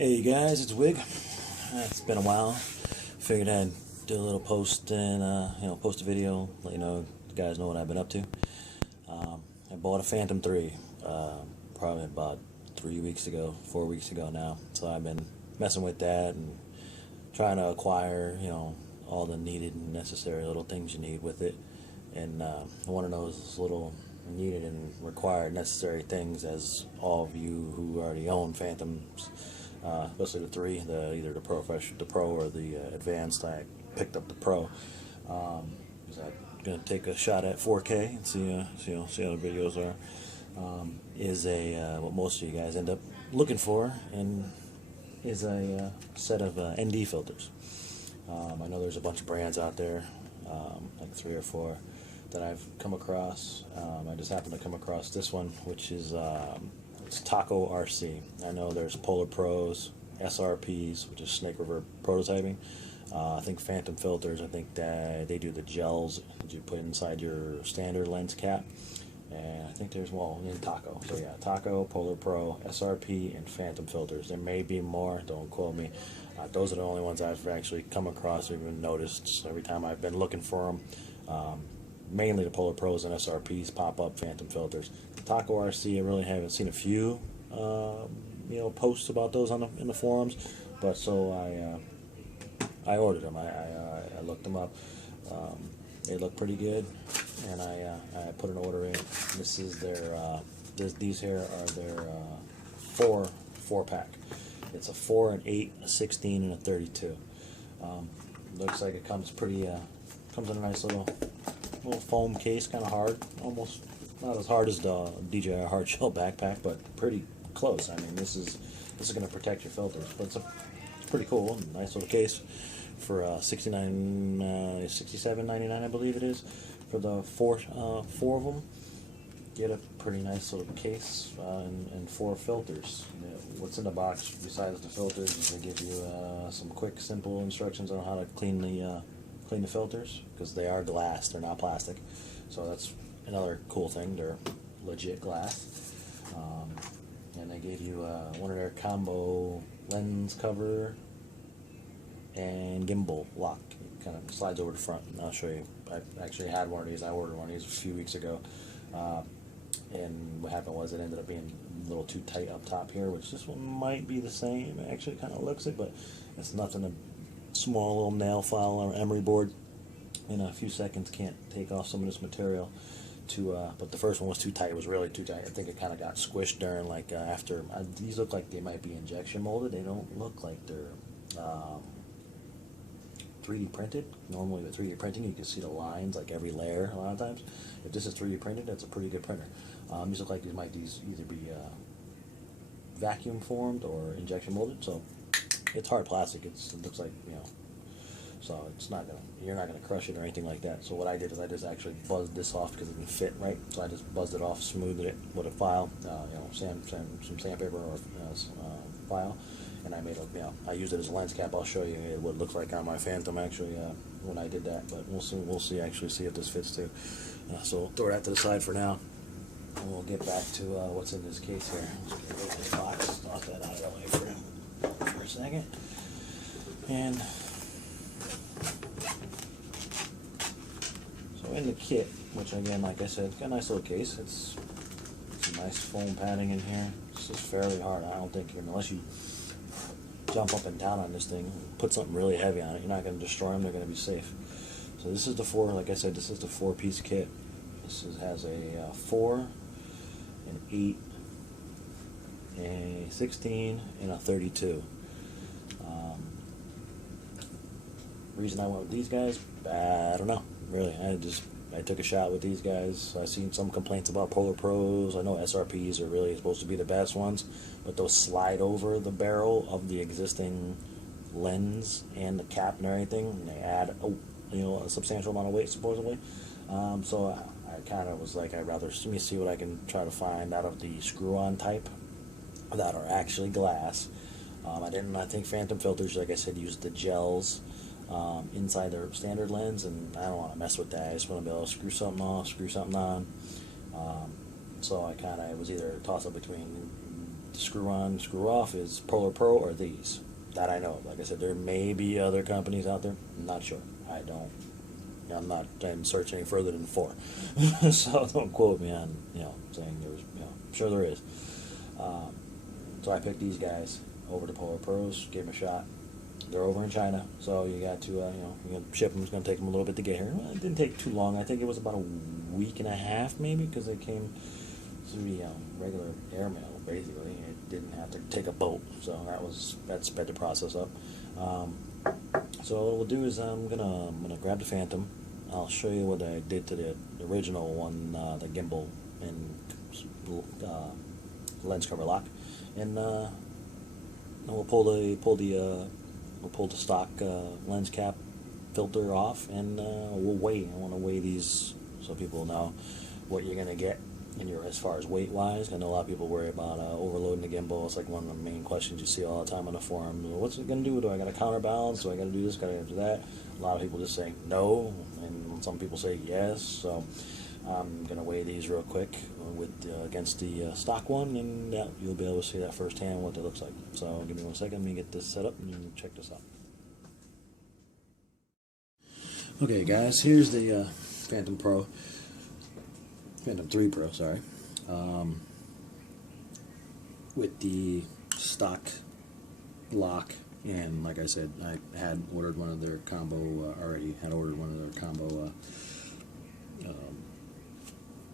Hey you guys, it's Wig. It's been a while. Figured I'd do a little post and post a video, let you guys know what I've been up to. I bought a Phantom 3, probably about 3 weeks ago, 4 weeks ago now. So I've been messing with that and trying to acquire, all the needed and necessary little things you need with it. And one of those little needed and required necessary things, as all of you who already own Phantoms, especially the three, either the Pro or the Advanced. I picked up the Pro. Because I'm gonna take a shot at 4K and see how the videos are. Is a what most of you guys end up looking for, and is a set of ND filters. I know there's a bunch of brands out there, like 3 or 4 that I've come across. I just happened to come across this one, which is it's Taco RC. I know there's Polar Pros, SRPs, which is Snake River Prototyping. I think Phantom Filters, I think that they do the gels that you put inside your standard lens cap. And I think there's, in Taco. So yeah, Taco, Polar Pro, SRP, and Phantom Filters. There may be more, don't quote me. Those are the only ones I've actually come across or even noticed every time I've been looking for them. Mainly the Polar Pros and SRPs pop up Phantom Filters. The Taco RC, I really haven't seen a few posts about those in the forums, but so I ordered them. I looked them up. They look pretty good, and I put an order in. This is their these here are their 4-pack. It's a 4, an 8, a 16, and a 32. Looks like it comes comes in a nice little foam case, kind of hard, almost not as hard as the DJI Hardshell backpack, but pretty close. I mean, this is going to protect your filters, but it's pretty cool, nice little case for $67.99, I believe it is, for the four of them. Get a pretty nice little case and 4 filters. What's in the box besides the filters is they give you some quick, simple instructions on how to clean the filters, because they are glass, they're not plastic. So that's another cool thing, they're legit glass. And they gave you one of their combo lens cover and gimbal lock. It kind of slides over the front, and I'll show you. I actually had one of these. I ordered one of these a few weeks ago, and what happened was it ended up being a little too tight up top here, which this one might be the same. It actually kind of looks it, but it's nothing. A small little nail file or emery board in a few seconds can't take off some of this material. But the first one was too tight. It was really too tight. I think it kind of got squished during after. These look like they might be injection molded. They don't look like they're 3D printed. Normally with 3D printing you can see the lines, like every layer a lot of times. If this is 3D printed, that's a pretty good printer. These look like these either be vacuum formed or injection molded. So it's hard plastic. It looks like, so you're not gonna crush it or anything like that. So what I did is I just actually buzzed this off because it didn't fit right. So I just buzzed it off, smoothed it with a file, some sandpaper or file, and I made I used it as a lens cap. I'll show you what it looks like on my Phantom actually when I did that. But we'll see if this fits too. So we'll throw that to the side for now, and we'll get back to what's in this case here. Let's get rid of this box. Toss that out of the way for a second, and. So in the kit, which again, like I said, it's got a nice little case. It's some nice foam padding in here. It's just fairly hard. I don't think, unless you jump up and down on this thing, put something really heavy on it, you're not going to destroy them. They're going to be safe. So this is the 4. Like I said, this is the 4-piece kit. This has a 4, an 8, a 16, and a 32. Reason I went with these guys, I don't know. Really, I took a shot with these guys. I've seen some complaints about Polar Pros. I know SRPs are really supposed to be the best ones, but those slide over the barrel of the existing lens and the cap and everything, and they add a substantial amount of weight supposedly. So I kind of was like, I'd rather let me see what I can try to find out of the screw-on type that are actually glass. I think Phantom Filters, like I said, use the gels inside their standard lens, and I don't want to mess with that. I just want to be able to screw something off, screw something on. So I was either toss up between the screw on, screw off is Polar Pro or these. That I know of. Like I said, there may be other companies out there. I'm not sure. I'm searching any further than 4. So don't quote me on, saying there's, I'm sure there is. So I picked these guys over to Polar Pros, gave them a shot. They're over in China, so you got to, ship them. It's going to take them a little bit to get here. Well, it didn't take too long. I think it was about a week and a half, maybe, because they came through the regular airmail, basically. It didn't have to take a boat, so that sped the process up. So what we'll do is I'm gonna grab the Phantom. I'll show you what I did to the original one, the gimbal and lens cover lock, and we'll pull the stock lens cap filter off, and we'll weigh. I want to weigh these so people know what you're gonna get as far as weight wise. I know a lot of people worry about overloading the gimbal. It's like one of the main questions you see all the time on the forum. What's it gonna do? Do I got to counterbalance? Do I got to do this? Got to do that? A lot of people just say no, and some people say yes. So I'm gonna weigh these real quick against the stock one, and you'll be able to see that firsthand what it looks like. So give me 1 second. Let me get this set up and you can check this out. Okay, guys, here's the Phantom 3 Pro, sorry, with the stock lock. And like I said, I had ordered one of their combo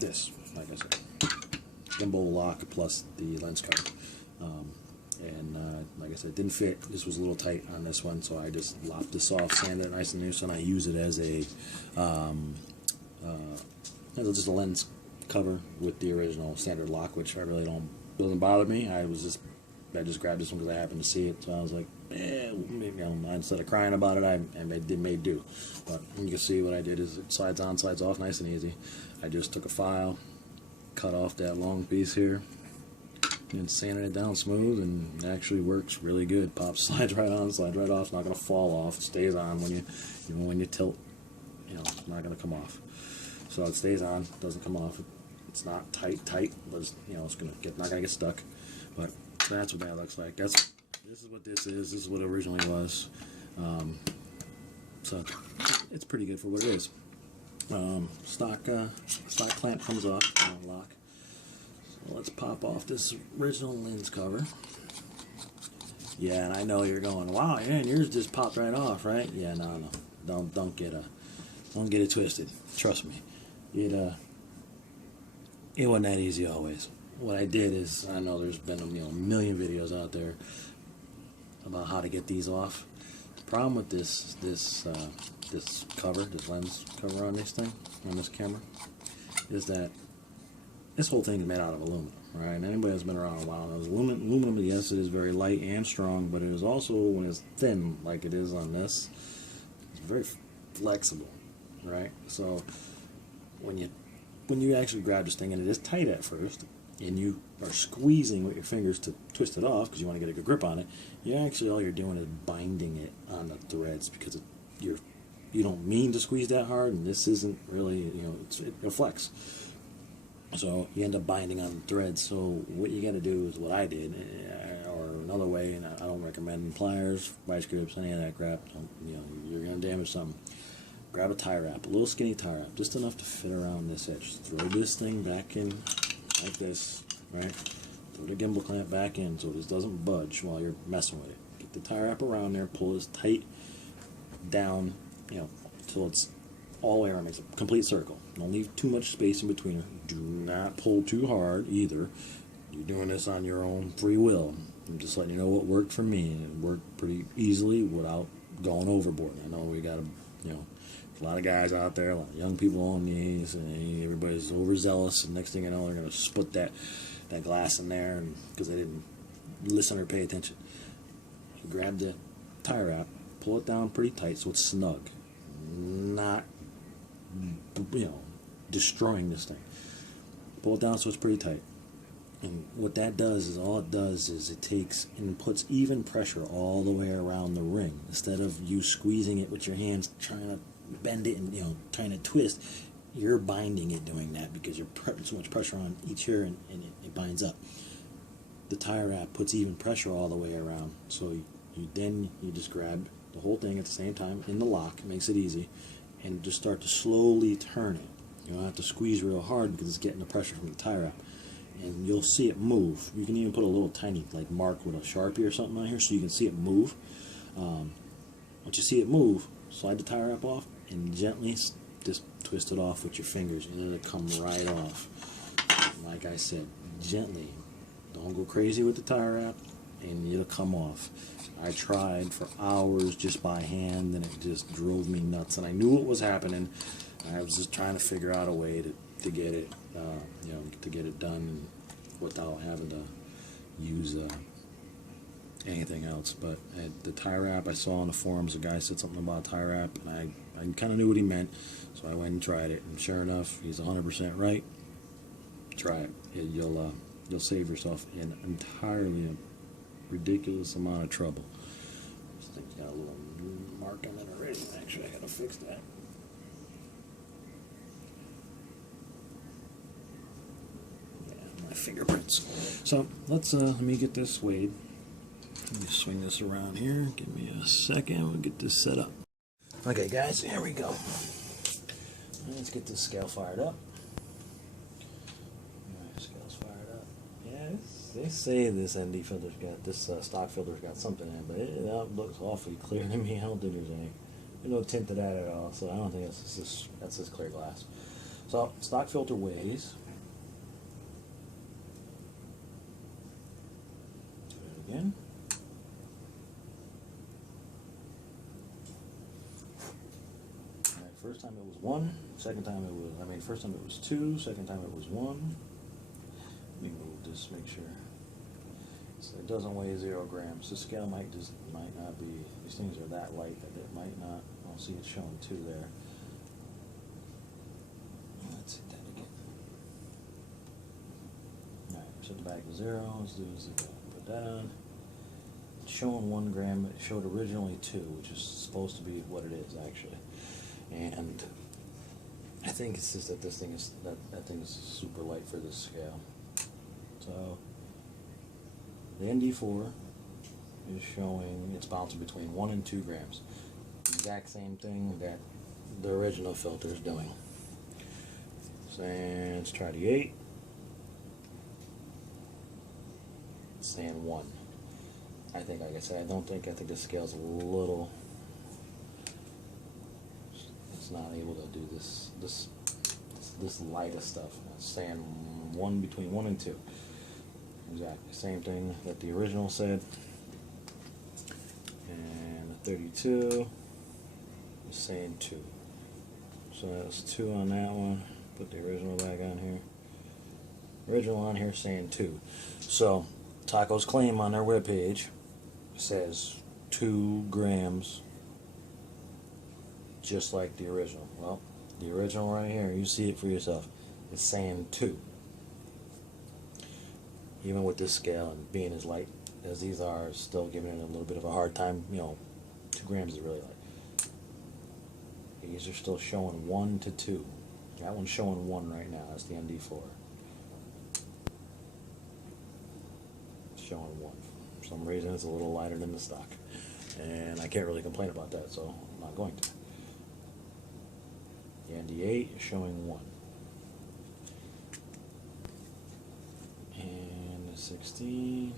this, like I said, gimbal lock plus the lens cover. Like I said, it didn't fit. This was a little tight on this one, so I just lopped this off, sanded it nice and loose, and I use it as a just a lens cover with the original standard lock, which I really doesn't bother me. I just grabbed this one because I happened to see it, so I was like, maybe instead of crying about it, I made do. But you can see what I did is it slides on, slides off, nice and easy. I just took a file, cut off that long piece here, and sanded it down smooth, and it actually works really good. Pops, slides right on, slides right off. It's not going to fall off. It stays on when you tilt. It's not going to come off. So it stays on, doesn't come off. It's not tight, but it's not going to get stuck. But that's what that looks like. This is what this is. This is what it originally was. So it's pretty good for what it is. Stock clamp comes off, lock. So let's pop off this original lens cover. Yeah, and I know you're going, wow, yeah, and yours just popped right off, right? Yeah, no, don't get it twisted. Trust me, it wasn't that easy always. What I did is, I know there's been a million videos out there about how to get these off. The problem with this cover, this lens cover on this thing, on this camera, is that this whole thing is made out of aluminum, right? And anybody that's been around a while knows aluminum, yes, it is very light and strong, but it is also, when it's thin, like it is on this, it's very flexible, right? So when you actually grab this thing, and it is tight at first, and you are squeezing with your fingers to twist it off because you want to get a good grip on it, all you're doing is binding it on the threads, because you don't mean to squeeze that hard, and this isn't really, it flex. So you end up binding on the threads. So what you got to do is what I did, or another way, and I don't recommend pliers, vice grips, any of that crap. You're going to damage something. Grab a tie wrap, a little skinny tie wrap, just enough to fit around this edge. Throw this thing back in like this, right? Throw the gimbal clamp back in so this doesn't budge while you're messing with it. Get the tie wrap around there, pull this tight down, till it's all the way around, makes a complete circle. Don't leave too much space in between her. Do not pull too hard either. You're doing this on your own free will. I'm just letting you know what worked for me, and it worked pretty easily without going overboard. I know we got a lot of guys out there, a lot of young people on these, and everybody's overzealous, and next thing you know, they're going to split that glass in there because they didn't listen or pay attention. You grab the tie wrap, pull it down pretty tight so it's snug, not destroying this thing. Pull it down so it's pretty tight. And what that does is it takes and puts even pressure all the way around the ring. Instead of you squeezing it with your hands, trying to bend it and trying to twist, you're binding it doing that because you're putting so much pressure on each here, and it binds up. the tire wrap puts even pressure all the way around. So you just grab the whole thing at the same time in the lock. It makes it easy, and just start to slowly turn it. You don't have to squeeze real hard because it's getting the pressure from the tire wrap, and you'll see it move. You can even put a little tiny like mark with a Sharpie or something on here so you can see it move. Once you see it move, slide the tire wrap off and gently just twist it off with your fingers, and it'll come right off. Like I said, gently. Don't go crazy with the tire wrap, and it'll come off. I tried for hours just by hand, and it just drove me nuts. And I knew what was happening. I was just trying to figure out a way to get it, to get it done without having to use anything else. But the tire wrap, I saw on the forums, a guy said something about tire wrap, and I kind of knew what he meant, so I went and tried it. And sure enough, he's 100% right. Try it. You'll save yourself an entirely ridiculous amount of trouble. I think you got a little mark on it already. Actually, I gotta fix that. Yeah, my fingerprints. So let me get this weighed. Let me swing this around here. Give me a second. We'll get this set up. Okay, guys, here we go. Let's get this scale fired up. Scale's fired up. Yeah, they say this ND filter's got this stock filter's got something in it, but it looks awfully clear to me. I don't think there's no tint to that at all. So I don't think that's just clear glass. So stock filter weighs. Do it again. All right, first time it was 1. Second time it was. First time it was 2. Second time it was 1. Let me move this, make sure. So it doesn't weigh 0 grams. The scale might not be, these things are that light that it might not, I'll see it's showing 2 there. Let's hit that again. Alright, set the back to 0, let's do is put that on. It's showing 1 gram, it showed originally 2, which is supposed to be what it is actually. And I think it's just that this thing is, that thing is super light for this scale. So the ND4 is showing it's bouncing between 1 and 2 grams. Exact same thing that the original filter is doing. So let's try the 8. It's saying 1. I think, like I said, I think the scale's a little. It's not able to do this lighter stuff. It's saying 1 between 1 and 2. Exactly, same thing that the original said. And the 32 is saying 2. So that's 2 on that one. Put the original back on here. Original on here saying 2. So Taco's claim on their webpage says 2 grams, just like the original. Well, the original right here, you see it for yourself, is saying 2. Even with this scale and being as light as these are, still giving it a little bit of a hard time. 2 grams is really light. These are still showing 1 to 2. That one's showing 1 right now. That's the ND4. It's showing 1. For some reason, it's a little lighter than the stock, and I can't really complain about that, so I'm not going to. The ND8 is showing 1. 16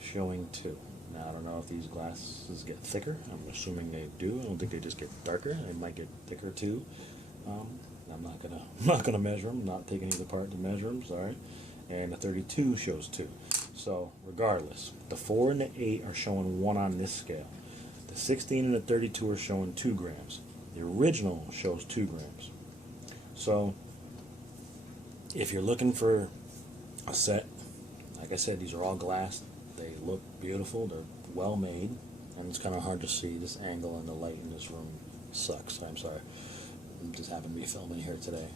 showing 2. Now I don't know if these glasses get thicker. I'm assuming they do. I don't think they just get darker. They might get thicker too. I'm not gonna measure them. Not taking these apart to measure them. Sorry. And the 32 shows 2. So regardless, the 4 and the 8 are showing 1 on this scale. The 16 and the 32 are showing 2 grams. The original shows 2 grams. So if you're looking for a set, like I said, these are all glass. They look beautiful. They're well made, and it's kind of hard to see. This angle and the light in this room sucks. I'm sorry. I just happen to be filming here today.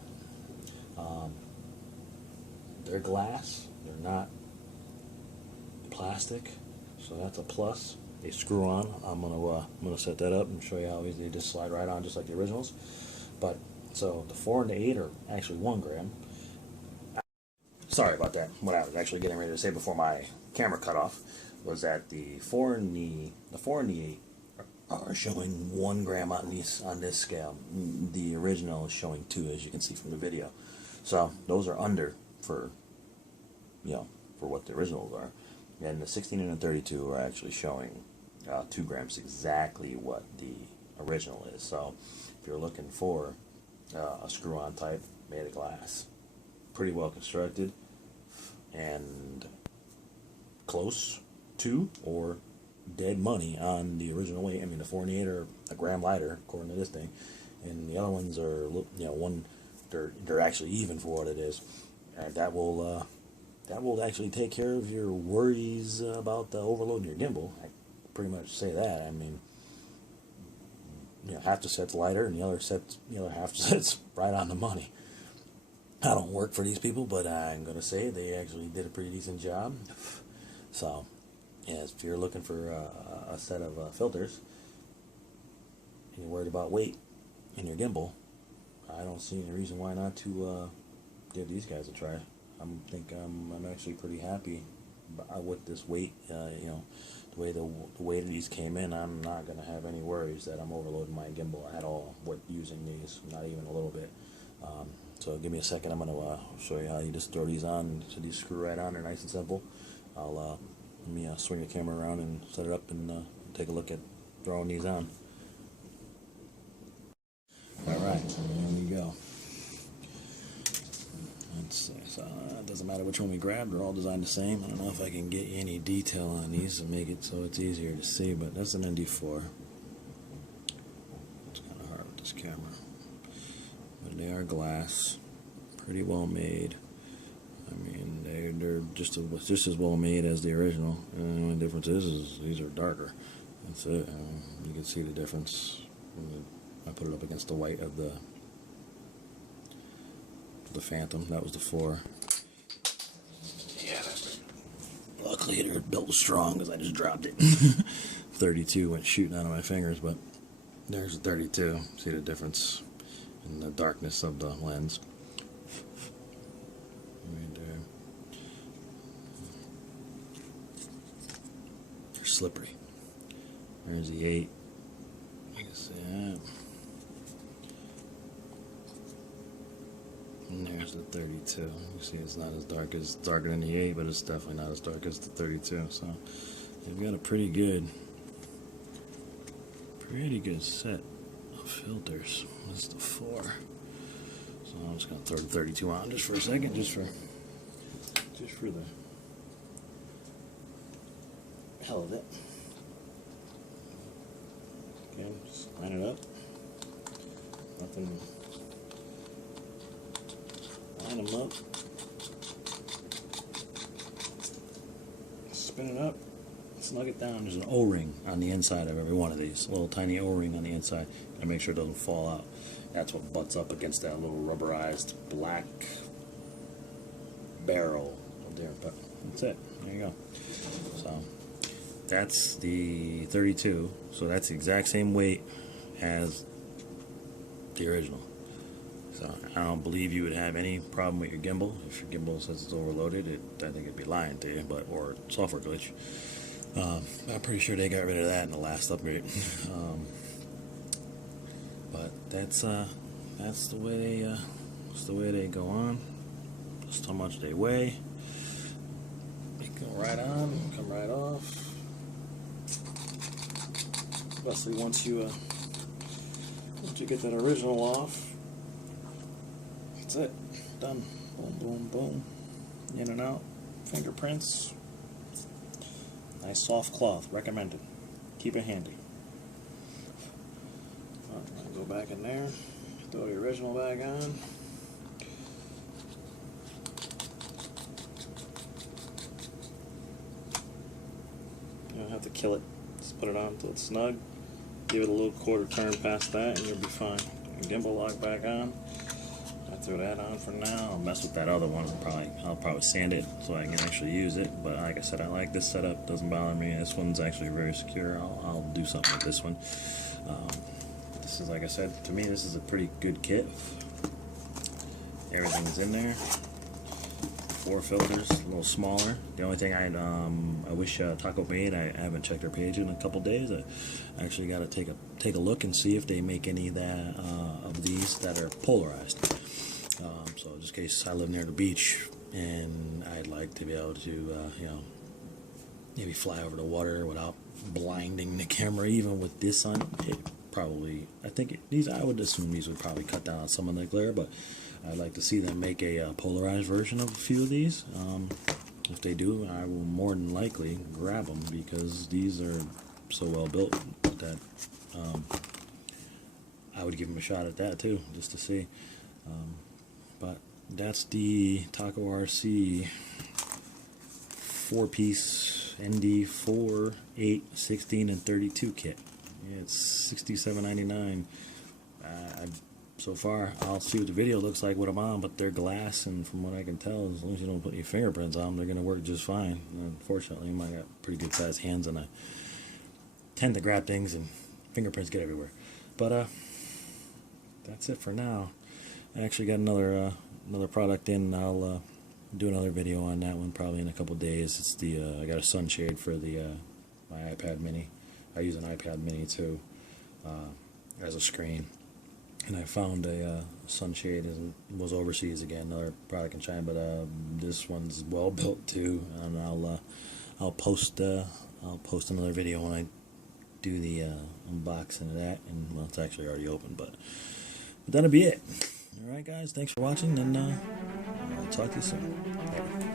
They're glass. They're not plastic, so that's a plus. They screw on. I'm gonna set that up and show you how easy they just slide right on, just like the originals. But so the 4 and the 8 are actually 1 gram. sorry about that. What I was actually getting ready to say before my camera cut off was that the 4 and the 8 are showing 1 gram on this scale. The original is showing 2, as you can see from the video. So those are under for for what the originals are, and the 16 and the 32 are actually showing 2 grams, exactly what the original is. So if you're looking for a screw-on type made of glass, pretty well constructed and close to or dead money on the original weight. I mean, the 4 and the 8 are a gram lighter according to this thing, and the other ones are they're actually even for what it is, and that will actually take care of your worries about overloading your gimbal. I pretty much say that. I mean, half the set's lighter and the other half set's right on the money. I don't work for these people, but I'm gonna say they actually did a pretty decent job. So, if you're looking for a set of filters and you're worried about weight in your gimbal, I don't see any reason why not to give these guys a try. I'm actually pretty happy with this weight. The way the weight of these came in, I'm not gonna have any worries that I'm overloading my gimbal at all with using these, not even a little bit. So give me a second. I'm gonna show you how you just throw these on. So these screw right on. They're nice and simple. Let me swing the camera around and set it up and take a look at throwing these on. All right, here we go. Let's see. So it doesn't matter which one we grab. They're all designed the same. I don't know if I can get you any detail on these and make it so it's easier to see, but that's an ND4. It's kind of hard with this camera. But they are glass, pretty well made. I mean, they're just as well made as the original. And the only difference is these are darker. That's it. You can see the difference. I put it up against the white of the Phantom. That was the 4. Yeah. Luckily, they're built strong because I just dropped it. 32 went shooting out of my fingers, but there's the 32. See the difference in the darkness of the lens. Right there. They're slippery. There's the 8. You can see that. And there's the 32. You see it's not as dark as darker than the 8, but it's definitely not as dark as the 32. So you've got a pretty good set of filters. That's the 4. So I'm just gonna throw the 32 on just for a second, just for the hell of it. Okay, just line it up. Nothing. Line them up. Spin it up. Snug it down. There's an O-ring on the inside of every one of these. A little tiny O-ring on the inside. And make sure it doesn't fall out. That's what butts up against that little rubberized black barrel there. But that's it. There you go. So that's the 32. So that's the exact same weight as the original. So I don't believe you would have any problem with your gimbal. If your gimbal says it's overloaded, I think it'd be lying to you, or software glitch. I'm pretty sure they got rid of that in the last upgrade. But that's the way they go on. Just how much they weigh. They go right on, come right off. Especially once you get that original off. That's it. Done. Boom, boom, boom. In and out. Fingerprints. Nice soft cloth. Recommended. Keep it handy. Go back in there. Throw the original back on. You don't have to kill it. Just put it on until it's snug. Give it a little quarter turn past that and you'll be fine. Gimbal lock back on. I throw that on for now. I'll mess with that other one. I'll probably sand it so I can actually use it. But like I said, I like this setup. Doesn't bother me. This one's actually very secure. I'll do something with this one. This is, like I said, to me this is a pretty good kit. Everything's in there. 4 filters, a little smaller. The only thing I wish Taco made, I haven't checked their page in a couple days. I actually got to take a look and see if they make any that of these that are polarized. So just in case I live near the beach and I'd like to be able to, you know, maybe fly over the water without blinding the camera, even with this on it. Probably, I think I would assume these would probably cut down on some of the glare, but I'd like to see them make a polarized version of a few of these. If they do, I will more than likely grab them because these are so well built that I would give them a shot at that too, just to see. But that's the Taco RC 4-piece ND 4, 8, 16, and 32 kit. It's $67.99. So far, I'll see what the video looks like with them on, but they're glass, and from what I can tell, as long as you don't put your fingerprints on them, they're going to work just fine. Unfortunately, I got pretty good sized hands, and I tend to grab things, and fingerprints get everywhere. But that's it for now. I actually got another product in. I'll do another video on that one probably in a couple days. It's the I got a sunshade for the my iPad mini. I use an iPad mini too as a screen, and I found a sunshade. It was overseas again, another product in China, but this one's well built too, and I'll post another video when I do the unboxing of that. And well, it's actually already open, but that'll be it. Alright guys, thanks for watching, and I'll talk to you soon. Later.